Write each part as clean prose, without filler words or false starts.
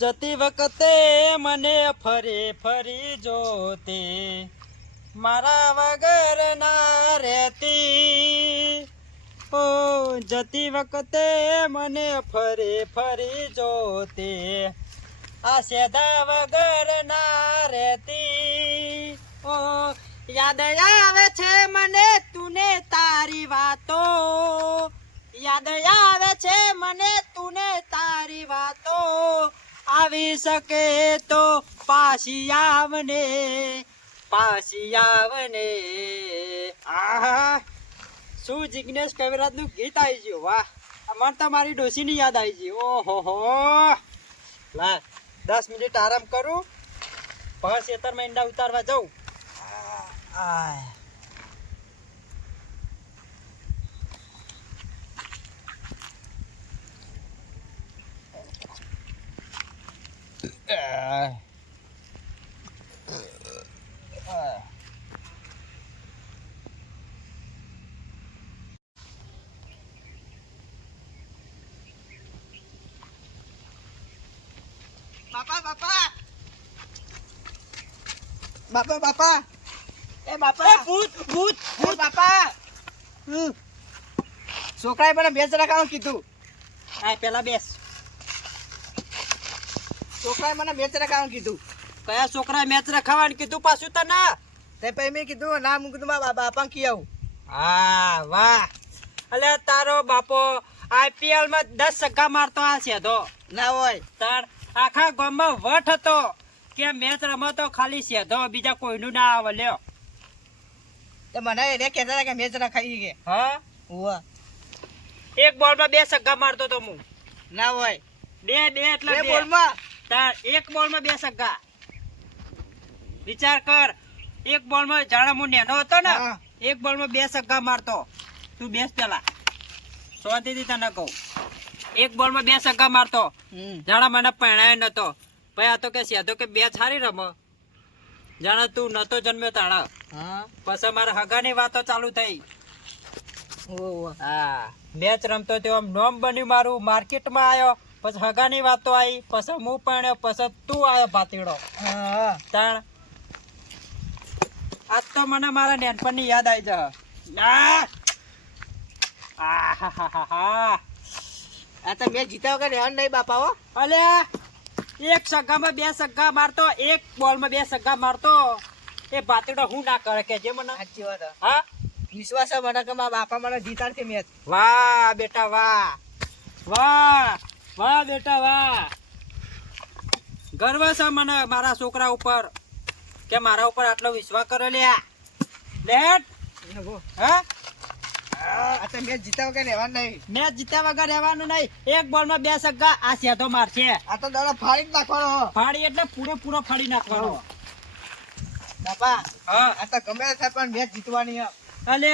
જતી વખતે મને ફરી ફરી જોતે મારા વગર ના રહેતી ઓ જતી વખતે મને ફરી ફરી જોતે આ સેદા વગર ના રહેતી ઓ યાદ આવે છે મને તુને તારી વાતો યાદ આવે છે મને તુને તારી વાતો આવી શકે તો પાછી આવને આહા શું જિગ્નેશ કવિરાજ નું ગીત આવી ગયું વાહ મને તો મારી ડોશીની યાદ આવી ગઈ ઓહો લા 10 મિનિટ આરામ કરું પછી ખેતરમાં ઈંડા ઉતારવા જાઉં બાપા એ બાપા ભૂત ભૂત ભૂત બાપા છોકરાએ મને બેસ રાખવાનું કીધું હા પેલા બેસ છોકરાએ મને મેચ રખાવાનું કીધું કયા છોકરાએ મેચ રખાવાનું કીધું પાછું તો ના તે પછી મેં કીધું ના હું કીધું મારા બાપા કી આવું હા વાહ અલે તારો બાપો આઈપીએલ માં 10 છગ્ગા મારતો આ છે તો ના હોય તાર આખા ગામમાં વટ હતો કે મેચ રમતો ખાલી સેધો બીજા કોઈનું ના આવે લ્યો તો મને એને કહેતા હતા કે મેચ રખાઈ કે હા ઓવા એક બોલમાં 2 છગ્ગા મારતો તો હું ના હોય બે એટલે બે બોલમાં તાર એક બોલમાં 2 છગ્ગા વિચાર કર એક બોલમાં જાણે હું નેનો હતો ને એક બોલમાં 2 છગ્ગા મારતો તું બેસ પેલા શાંતિથી તને કહું એક બોલમાં 2 છગ્ગા મારતો જાણે મને પરણાયો નતો ભાઈ આ તો કે સેધો કે બે સારી રમ જાણે તું નતો જન્મ્યો તાણા પછી મારા હગાની વાતો ચાલુ થઈ હા મેચ રમતો તે આમ નોમ બન્યું મારું માર્કેટમાં આવ્યો પછી હગાની વાતો આવી પછી હું પરણ્યો પછી તું આવ્યો ભાતીડો તાણ આજ તો મને મારા નેનપણની યાદ આવી જા આ તો મેચ જીતા વગર રહેવાનું નહીં બાપા હો અલે એક છગ્ગામાં 2 છગ્ગા મારતો એક બોલમાં 2 છગ્ગા મારતો એ ભાતીડો હું ના કરે કે જે મને સાચી વાત હા વિશ્વાસ છે મને કે મારા બાપા મને જીતાડશે મેચ વાહ બેટા વાહ વાહ વાહ બેટા વાહ ગર્વ છે મને મારા છોકરા ઉપર કે મારા ઉપર આટલો વિશ્વાસ કરે લ્યા લેટ હા આ તો મેચ જીતા વગર રહેવાનું નહીં મેચ જીતા વગર રહેવાનું નહીં એક બોલમાં 2 છગ્ગા આ સેધો મારશે આ તો દાડા ફાડી નાખવાનો ફાડી એટલે પૂરો ફાડી નાખવાનો બાપા હા આ તો ગમે થાય પણ મેચ જીતવાની અલે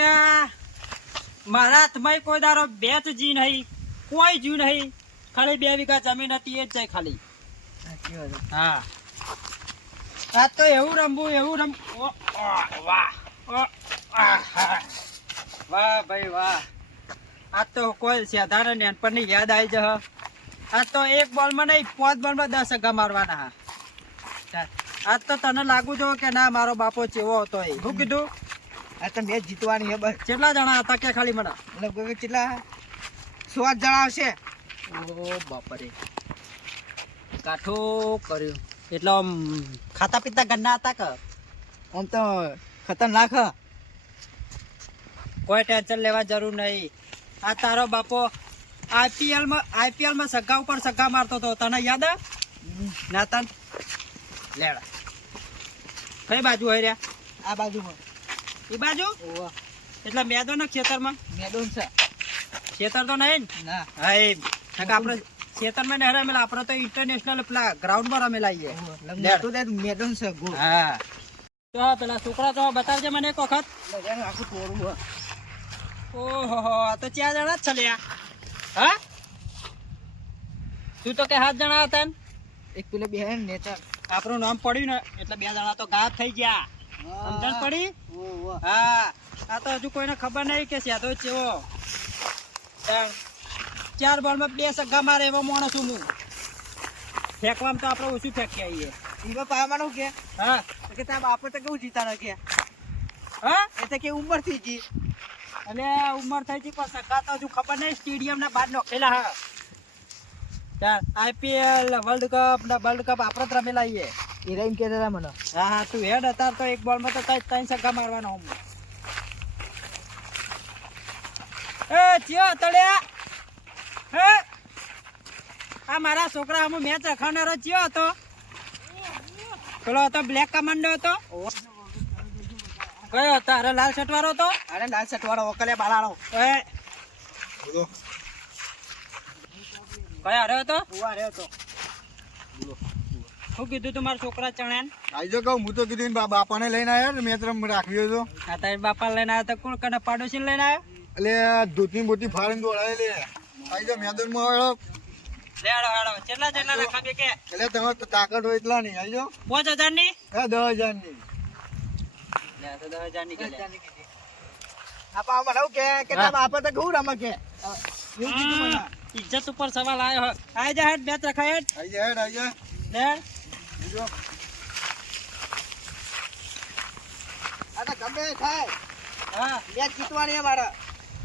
મારા હાથમાં કોઈ દારો બેચ જી નહીં કોઈ જીવ નહીં ખાલી 2 વીઘા જમીન હતી એ જ જાય ખાલી હા આ તો એવું રમવું વાહ વાહ ભાઈ વાહ આ તો કોઈ સાધારણ નેનપણની યાદ આવી જ આ તો એક બોલમાં નહીં 5 બોલમાં 10 છગ્ગા મારવાના આજ તો તને લાગુ જો કે ના મારો બાપો ચેવો હતો એ શું કીધું આ તો મેચ જીતવાની હે બસ કેટલા જણા હતા કે ખાલી મને લગભગ કેટલા 100 જણા આવશે ઓ બાપરે કાઠું કર્યું એટલે આમ ખાતા પીતા ગન્ના હતા કે આમ તો ખતરનાક કોઈ ટેન્શન લેવા જરૂર નહીં આ તારો બાપો આઈપીએલમાં છગ્ગા ઉપર છગ્ગા મારતો હતો તને યાદ ના તન લેડા કઈ બાજુ હોય રહ્યા આ બાજુ એ બાજુ એટલે મેદાન ખેતરમાં મેદાન છે ખેતર તો નહીં ના હા એ આપણે ખેતરમાં નહીં રમેલા આપણે તો ઇન્ટરનેશનલ પેલા ગ્રાઉન્ડમાં રમેલા મેદાન છે હા તો પેલા છોકરા તો બતાવજે મને એક વખત આખું ટોળું ઓહો આ તો 4 જણા જ છે લ્યા હા તું તો કે 7 જણા હતા ને એક પેલે બે નેચર આપણું નામ પડ્યું ને એટલે 2 જણા તો ગાયબ થઈ ગયા સમજણ પડી હા આ તો હજુ કોઈને ખબર નહીં કે સેધો ચેવો 4 બોલમાં 2 છગ્ગા મારે એવો માણસ છું હું ફેંકવામાં તો આપણે ઓછું ફેંકી આવીએ. એમાં પાવાનું કે હા કે તાર બાપો તો કેવું જીતા કે હા એ તો કે ઉંમર થઈ ગઈ અને ઉંમર થઈ ગઈ પણ સગા તો હજુ ખબર નહીં સ્ટેડિયમ ના બહાર નોખેલા હા. IPL વર્લ્ડ કપ આપણે જ રમેલા છીએ. હિરાઈન કે તારા મને હા હા તું હેડ અત્યારે તો એક બોલમાં તો ત્રણ સગા મારવાના હું. એ ચિયો તળ્યા હે આ મારા છોકરા હું મેચ રખાવનારો ચિયો હતો પેલો હતો બ્લેક કમાન્ડો હતો કયો હતો અરે લાલ શર્ટ વાળો હતો અરે લાલ શર્ટ વાળો ઓકલે બાલાળો એ કયો અરે હતો ઉવા રહ્યો તો શું કીધું તું મારા છોકરા ચણ્યાન આઈ જો કહું હું તો કીધું બાપાને લઈને આવ્યો ને મેચ રાખ્યો હતો આ તારી બાપા લઈને આવ્યો તો કોણ કને પાડોશી લઈને આવ્યો એટલે ધોતી બોતી ફાડીને દોડાય લે આઈ જો મેદાનમાં આવ્યો લેડો હેડો કેટલા રખાવે કે એટલે તમારે તાકાત હોય એટલા નહીં આઈ જો 5000 ની 10,000 ની લે તો 10000 ની કે આપા મને એવું કે તાર બાપો તો ઘઉં રમે કે એવું કીધું મને ઇજ્જત ઉપર સવાલ આવ્યો આઈ જા હેડ મેચ રખાય હેડ આઈ જા હેડ આઈ જા લે બીજો આ તો ગમે તે થાય હા મેચ જીતવાની મારે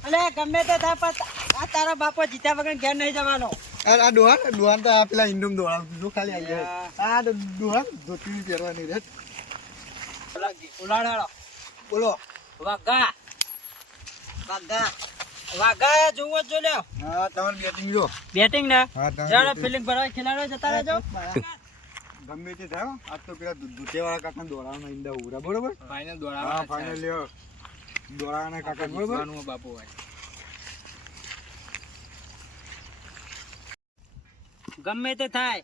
અલે ગમે તે થાય પણ આ તારા બાપો જીત્યા વગર ઘેર નહીં જવાનો આ ડોહાન તો આ પેલા ઇન્ડોમ દોડાવતું જો ખાલી આઈ જાય આ ડોહાન ધોતી પહેરવાની રે ઉલાડો બોલો વાગા વાગા જોવો જ જો લ્યો હા તમારી બેટિંગ જો બેટિંગ ને હા જાડો ફિલ્ડિંગ ભરવા ખેલાડો જતા રહેજો ગમે તે થાય આજ તો પેલા ધોતીવાળા કાકા દોડાવવાના ઈંડા ઉરા બરોબર ફાઇનલ હા ફાઇનલ લ્યો દોડાવવાના કાકા બરોબર બાપુ હોય ગમે તે થાય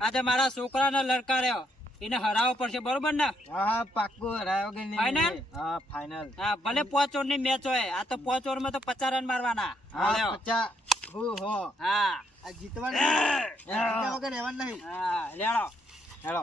આજે મારા છોકરાને લડકાર્યો એને હરાવવો પડશે બરોબર ને હા પાક્કો હરાયો કે ફાઇનલ હા ફાઇનલ હા ભલે 5 ઓવર ની મેચ હોય આ તો 5 ઓવર માં તો 50 રન મારવાના હા લ્યો. 50 હો હા આ જીતવાનું જીત્યા વગર રહેવાનું નહીં હા લેડો હેલો